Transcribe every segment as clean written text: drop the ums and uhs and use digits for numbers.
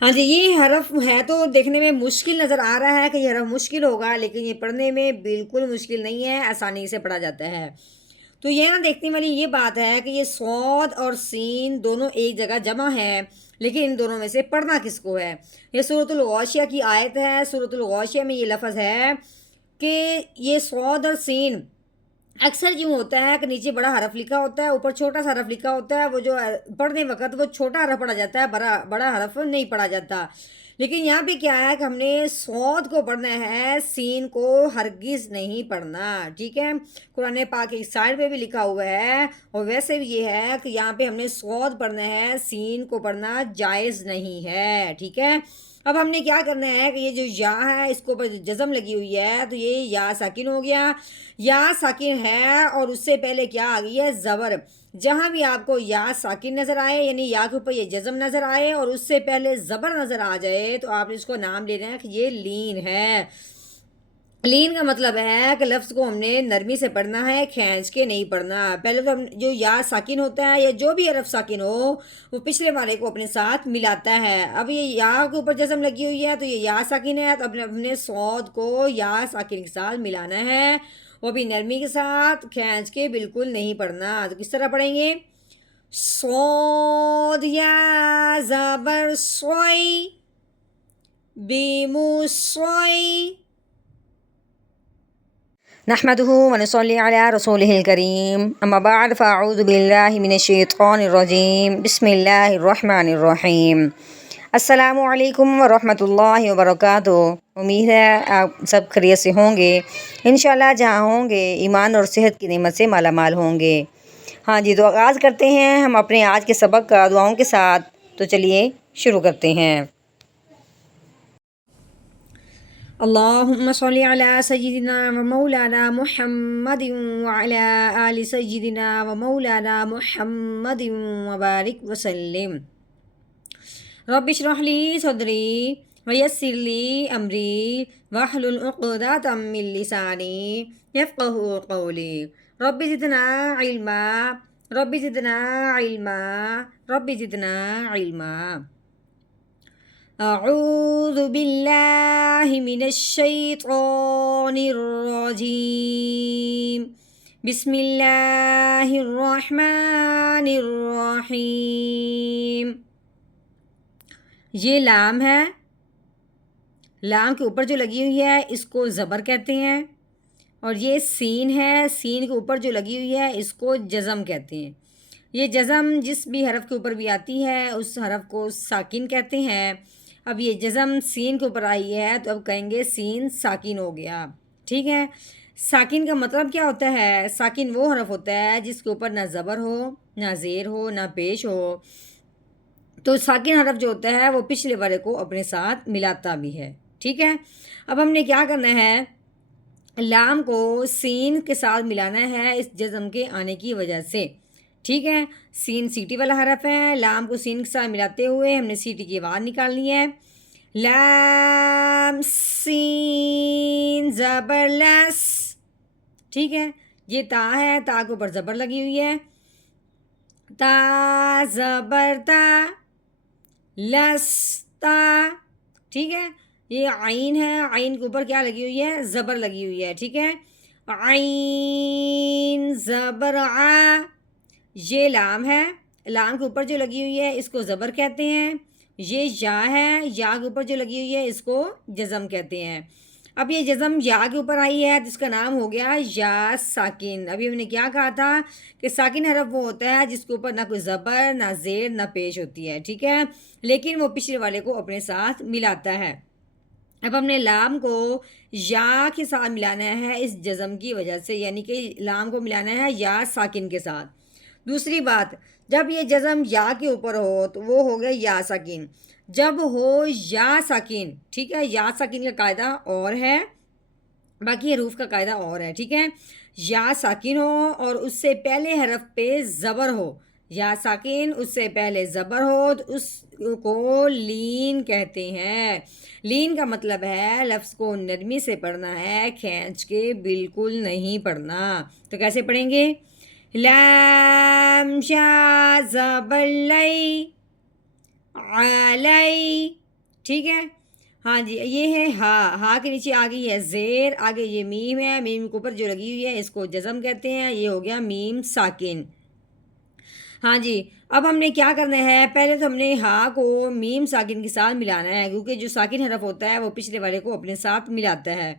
ہاں جی، یہ حرف ہے تو دیکھنے میں مشکل نظر آ رہا ہے کہ یہ حرف مشکل ہوگا، لیکن یہ پڑھنے میں بالکل مشکل نہیں ہے، آسانی سے پڑھا جاتا ہے۔ تو یہاں دیکھنے والی یہ بات ہے کہ یہ صاد اور سین دونوں ایک جگہ جمع ہے، لیکن ان دونوں میں سے پڑھنا کس کو ہے؟ یہ سورۃ الغاشیہ کی آیت ہے۔ سورۃ الغاشیہ میں یہ لفظ ہے کہ یہ صاد اور سین اکثر یوں ہوتا ہے کہ نیچے بڑا حرف لکھا ہوتا ہے، اوپر چھوٹا سا حرف لکھا ہوتا ہے، وہ جو پڑھنے وقت وہ چھوٹا حرف پڑھا جاتا ہے، بڑا بڑا حرف نہیں پڑھا جاتا۔ لیکن یہاں پہ کیا ہے کہ ہم نے صاد کو پڑھنا ہے، سین کو ہرگز نہیں پڑھنا، ٹھیک ہے؟ قرآن پاک کی سائڈ پہ بھی لکھا ہوا ہے، اور ویسے بھی یہ ہے کہ یہاں پہ ہم نے صاد پڑھنا ہے، سین کو پڑھنا جائز نہیں ہے، ٹھیک ہے؟ اب ہم نے کیا کرنا ہے کہ یہ جو یا ہے اس کو اوپر جو جزم لگی ہوئی ہے تو یہ یا ساکن ہو گیا۔ یا ساکن ہے اور اس سے پہلے کیا آ گئی ہے؟ زبر۔ جہاں بھی آپ کو یا ساکن نظر آئے، یعنی یا کے اوپر یہ جزم نظر آئے اور اس سے پہلے زبر نظر آ جائے، تو آپ نے اس کو نام لینا ہے کہ یہ لین ہے۔ لین کا مطلب ہے کہ لفظ کو ہم نے نرمی سے پڑھنا ہے، کھینچ کے نہیں پڑھنا۔ پہلے تو ہم جو یا ساکن ہوتا ہے یا جو بھی حرف ساکن ہو وہ پچھلے والے کو اپنے ساتھ ملاتا ہے۔ اب یہ یا کے اوپر جزم لگی ہوئی ہے تو یہ یا ساکن ہے، تو اپنے صاد کو یا ساکن کے ساتھ ملانا ہے، وہ بھی نرمی کے ساتھ، کھینچ کے بالکل نہیں پڑھنا۔ تو کس طرح پڑھیں گے؟ صاد یا زبر سوئی بیمو سوئی۔ نحمده ونصلي على رسوله الكريم، اما بعد فاعوذ باللہ من الشیطان الرجیم، بسم اللہ الرحمن الرحیم۔ السلام علیکم ورحمۃ اللہ وبرکاتہ۔ امید ہے آپ سب خیریت سے ہوں گے، انشاءاللہ جہاں ہوں گے ایمان اور صحت کی نعمت سے مالا مال ہوں گے۔ ہاں جی، تو آغاز کرتے ہیں ہم اپنے آج کے سبق کا دعاؤں کے ساتھ۔ تو چلیے شروع کرتے ہیں۔ اللہم صلی علی سیدنا و مولانا محمد وعلی آل سیدنا و مولانا محمد وبارک وسلم۔ رب اشرح لی صدری ویسر لی امری واحلل عقدۃ من لسانی یفقہوا قولی۔ رب زدنا علما، رب زدنا علما، رب زدنا علما۔ اعوذ باللہ من الشیطان الرجیم، بسم اللہ الرحمن الرحیم۔ یہ لام ہے، لام کے اوپر جو لگی ہوئی ہے اس کو زبر کہتے ہیں، اور یہ سین ہے، سین کے اوپر جو لگی ہوئی ہے اس کو جزم کہتے ہیں۔ یہ جزم جس بھی حرف کے اوپر بھی آتی ہے اس حرف کو ساکن کہتے ہیں۔ اب یہ جزم سین کے اوپر آئی ہے تو اب کہیں گے سین ساکن ہو گیا، ٹھیک ہے؟ ساکن کا مطلب کیا ہوتا ہے؟ ساکن وہ حرف ہوتا ہے جس کے اوپر نہ زبر ہو، نہ زیر ہو، نہ پیش ہو۔ تو ساکن حرف جو ہوتا ہے وہ پچھلے والے کو اپنے ساتھ ملاتا بھی ہے، ٹھیک ہے؟ اب ہم نے کیا کرنا ہے؟ لام کو سین کے ساتھ ملانا ہے اس جزم کے آنے کی وجہ سے، ٹھیک ہے؟ سین سیٹی والا حرف ہے، لام کو سین کے ساتھ ملاتے ہوئے ہم نے سیٹی کی آواز نکالنی ہے۔ لام سین زبر لس، ٹھیک ہے؟ یہ تا ہے، تا کے اوپر زبر لگی ہوئی ہے، تا زبر تا، لس تا، ٹھیک ہے؟ یہ عین ہے، عین کے اوپر کیا لگی ہوئی ہے؟ زبر لگی ہوئی ہے، ٹھیک ہے؟ عین زبر آ۔ یہ لام ہے، لام کے اوپر جو لگی ہوئی ہے اس کو زبر کہتے ہیں۔ یہ یا ہے، یا کے اوپر جو لگی ہوئی ہے اس کو جزم کہتے ہیں۔ اب یہ جزم یا کے اوپر آئی ہے جس کا نام ہو گیا یا ساکن۔ ابھی ہم نے کیا کہا تھا کہ ساکن حرف وہ ہوتا ہے جس کے اوپر نہ کوئی زبر، نہ زیر، نہ پیش ہوتی ہے، ٹھیک ہے؟ لیکن وہ پچھلے والے کو اپنے ساتھ ملاتا ہے۔ اب ہم نے لام کو یا کے ساتھ ملانا ہے اس جزم کی وجہ سے، یعنی کہ لام کو ملانا ہے یا ساکن کے ساتھ۔ دوسری بات، جب یہ جزم یا کے اوپر ہو تو وہ ہو گیا یا ساکن۔ جب ہو یا ساکن، ٹھیک ہے؟ یا ساکن کا قاعدہ اور ہے، باقی حروف کا قاعدہ اور ہے، ٹھیک ہے؟ یا ساکن ہو اور اس سے پہلے حرف پہ زبر ہو، یا ساکن اس سے پہلے زبر ہو تو اس کو لین کہتے ہیں۔ لین کا مطلب ہے لفظ کو نرمی سے پڑھنا ہے، کھینچ کے بالکل نہیں پڑھنا۔ تو کیسے پڑھیں گے؟ لام شا زبر لئی علی، ٹھیک ہے. ہاں جی یہ ہے ہا کے نیچے آ گئی ہے زیر, آگے یہ میم ہے, میم کے اوپر جو لگی ہوئی ہے اس کو جزم کہتے ہیں, یہ ہو گیا میم ساکن. ہاں جی اب ہم نے کیا کرنا ہے, پہلے تو ہم نے ہا کو میم ساکن کے ساتھ ملانا ہے, کیونکہ جو ساکن حرف ہوتا ہے وہ پچھلے والے کو اپنے ساتھ ملاتا ہے.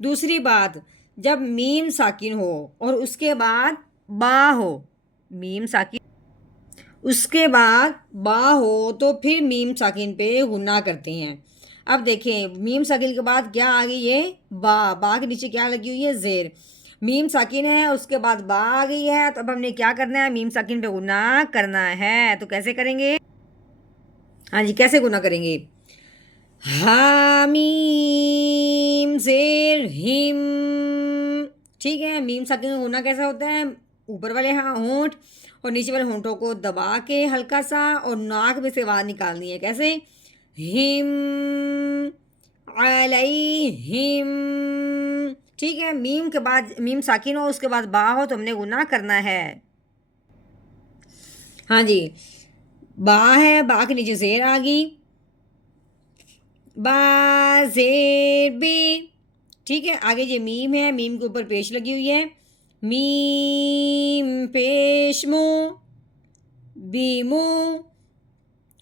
دوسری بات, جب میم ساکن ہو اور اس کے بعد با ہو, میم ساکن اس کے بعد با ہو تو پھر میم ساکن پہ غنہ کرتے ہیں. اب دیکھیں میم ساکن کے بعد کیا آ گئی ہے, با کے نیچے کیا لگی ہوئی ہے, زیر. میم ساکن ہے, اس کے بعد با آ گئی ہے, تو اب ہم نے کیا کرنا ہے, میم ساکن پہ غنہ کرنا ہے. تو کیسے کریں گے؟ ہاں جی کیسے غنہ کریں گے؟ ہا میم زیر ہم. ٹھیک ہے, میم ساکن کا غنہ کیسا ہوتا ہے, اوپر والے ہونٹ اور نیچے والے ہونٹوں کو دبا کے ہلکا سا اور ناک میں سے آواز نکالنی ہے. کیسے؟ ہم علیہم. ٹھیک ہے, میم کے بعد میم ساکن ہو اس کے بعد با ہو تو ہم نے غنہ کرنا ہے. ہاں جی با ہے, با کے نیچے زیر آ گئی, با زیر بی. ٹھیک ہے, آگے یہ میم ہے, میم کے اوپر پیش لگی ہوئی ہے, میم پیش مو بیمو.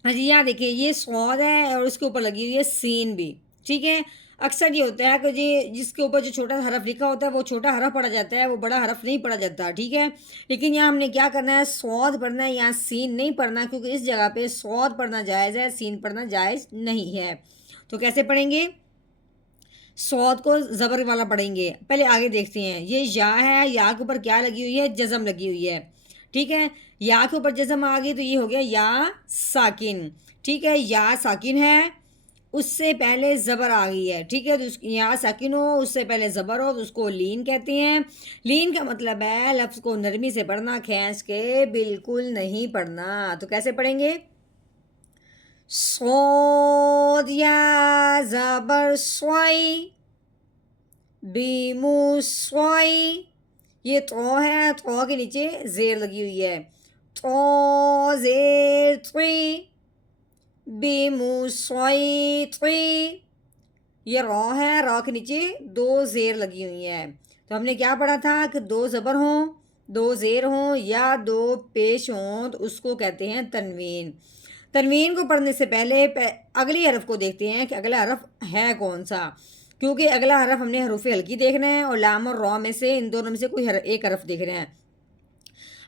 ہاں جی یہاں دیکھیں یہ صاد ہے اور اس کے اوپر لگی ہوئی ہے سین بھی. ٹھیک ہے, اکثر یہ ہوتا ہے کہ جس کے اوپر جو چھوٹا حرف لکھا ہوتا ہے وہ چھوٹا حرف پڑھا جاتا ہے, وہ بڑا حرف نہیں پڑھا جاتا. ٹھیک ہے, لیکن یہاں ہم نے کیا کرنا ہے, صاد پڑھنا ہے, یہاں سین نہیں پڑھنا, کیونکہ اس جگہ پہ صاد پڑھنا جائز ہے, سین پڑھنا جائز نہیں ہے. تو کیسے پڑھیں گے؟ صاد کو زبر والا پڑھیں گے. پہلے آگے دیکھتے ہیں, یہ یا ہے, یا کے اوپر کیا لگی ہوئی ہے, جزم لگی ہوئی ہے. ٹھیک ہے, یا کے اوپر جزم آ گئی تو یہ ہو گیا یا ساکن. ٹھیک ہے, یا ساکن ہے, اس سے پہلے زبر آ گئی ہے. ٹھیک ہے, تو یا ساکن ہو اس سے پہلے زبر ہو تو اس کو لین کہتے ہیں. لین کا مطلب ہے لفظ کو نرمی سے پڑھنا, کھینچ کے بالکل نہیں پڑھنا. تو کیسے پڑھیں گے؟ صاد یا زبر سوئی بیمو سوئی. یہ تو ہے, تو کے نیچے زیر لگی ہوئی ہے, تو زیر تری بیمو سوئی تری. یہ رو ہے, رو کے نیچے دو زیر لگی ہوئی ہیں. تو ہم نے کیا پڑھا تھا کہ دو زبر ہوں, دو زیر ہوں یا دو پیش ہوں تو اس کو کہتے ہیں تنوین. تنوین کو پڑھنے سے پہلے اگلی حرف کو دیکھتے ہیں کہ اگلا حرف ہے کون سا, کیونکہ اگلا حرف ہم نے حروف ہلکی دیکھنا ہے اور لام اور رو میں سے ان دونوں میں سے کوئی ایک حرف دیکھنا ہے.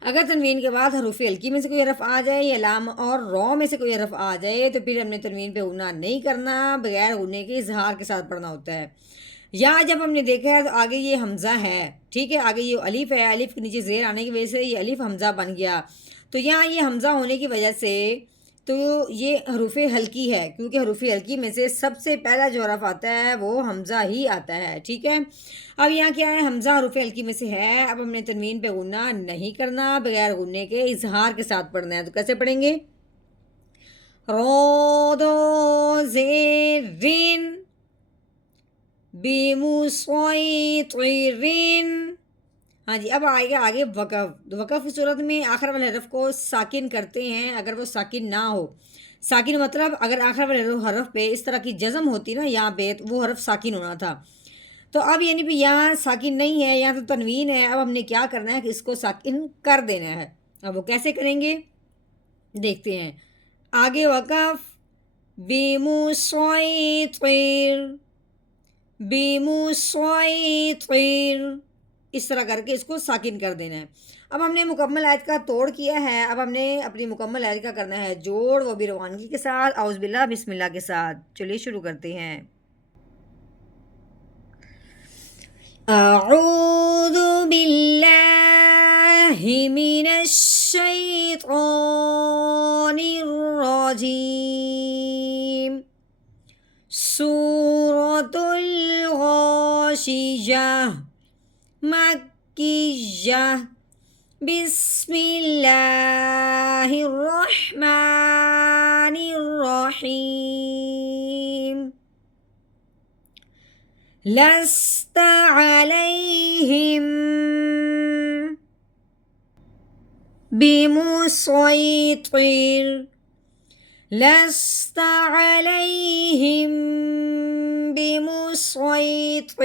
اگر تنوین کے بعد حروف ہلکی میں سے کوئی حرف آ جائے یا لام اور رو میں سے کوئی حرف آ جائے تو پھر ہم نے تنوین پہ غنہ نہیں کرنا, بغیر غنے کے اظہار کے ساتھ پڑھنا ہوتا ہے. یا جب ہم نے دیکھا ہے تو آگے یہ حمزہ ہے. ٹھیک ہے, آگے یہ الف ہے, الف کے نیچے زیر آنے کی وجہ سے یہ الف حمزہ بن گیا. تو یہاں یہ حمزہ ہونے کی وجہ سے تو یہ حروف ہلکی ہے, کیونکہ حروف ہلکی میں سے سب سے پہلا جو حرف آتا ہے وہ حمزہ ہی آتا ہے. ٹھیک ہے, اب یہاں کیا ہے, حمزہ حروف ہلکی میں سے ہے. اب ہم نے تنوین پہ غنہ نہیں کرنا, بغیر غنے کے اظہار کے ساتھ پڑھنا ہے. تو کیسے پڑھیں گے؟ رو دو زیر رین بیمو سوئی طیرین. ہاں جی اب آئے گا آگے وقف. وقف کی صورت میں آخر والے حرف کو ساکن کرتے ہیں اگر وہ ساکن نہ ہو. ساکن مطلب اگر آخر والے حرف پہ اس طرح کی جزم ہوتی نا یہاں پہ تو وہ حرف ساکن ہونا تھا. تو اب یعنی بھی یہاں ساکن نہیں ہے, یہاں تو تنوین ہے. اب ہم نے کیا کرنا ہے کہ اس کو ساکن کر دینا ہے. اب وہ کیسے کریں گے دیکھتے ہیں. آگے وقف بیمو سوئی طیر بیمو سوئی طیر, اس طرح کر کے اس کو ساکن کر دینا ہے. اب ہم نے مکمل آیت کا توڑ کیا ہے, اب ہم نے اپنی مکمل آیت کا کرنا ہے جوڑ, وہ بھی روانگی کے ساتھ, اعوذ باللہ بسم اللہ کے ساتھ. چلیے شروع کرتے ہیں. اعوذ باللہ من الشیطان الرجیم. سورۃ الغاشیہ مکیہ. بسم اللہ الرحمن الرحیم. لست علیہم بمسیطر لست لست عليهم بمسيطر.